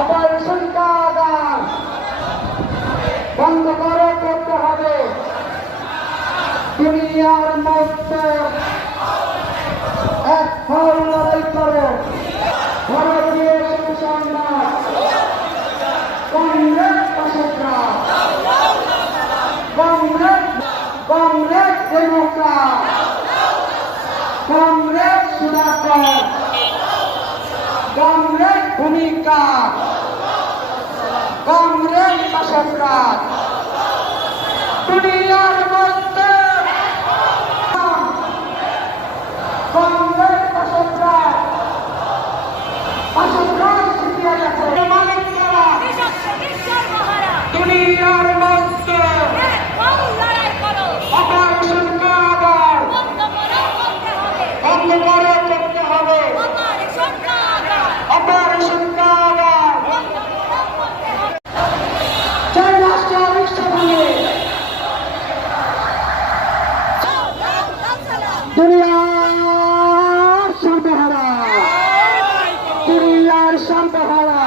Operation কারাগার বন্ধ করে করতে হবে। দুনিয়ার মধ্যে এক ফল লড়াই করো। ভারতীয় সংসদ কংগ্রেস শাসকরা, কংগ্রেস ডেমোক্রেট, কংগ্রেস সুধাকর, কংগ্রেস ভূমিকা, কংগ্রেস শাসকরা দুনিয়ার মধ্যে কংগ্রেস শাসকরা শিখিয়ে গেছে। দুনিয়ার মধ্যে অপারেশন কারাগার বন্ধ করে করতে হবে। অপারেশন কারাগার চাই রাষ্ট্র অনিষ্ঠা ভাঙে। দুনিয়ার সর্বহারা, দুনিয়ার সর্বহারা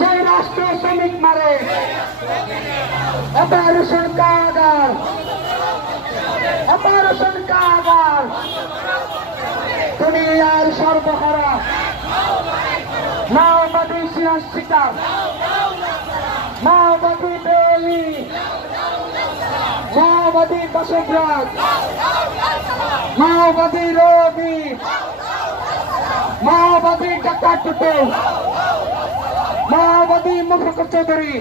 চাই রাষ্ট্র শ্রমিক মারে। অপারেশন কারাগার, অপারেশন কারাগার দুনিয়ার সর্বহারা মাওবাদী সিরাজ শিকার, মাওবাদী বেলি, মাওবাদী দশগ্রাজ, মাওবাদী রবি, মাওবাদী টাকা টুটু, মাওবাদী মুফাক্কির চৌধুরী।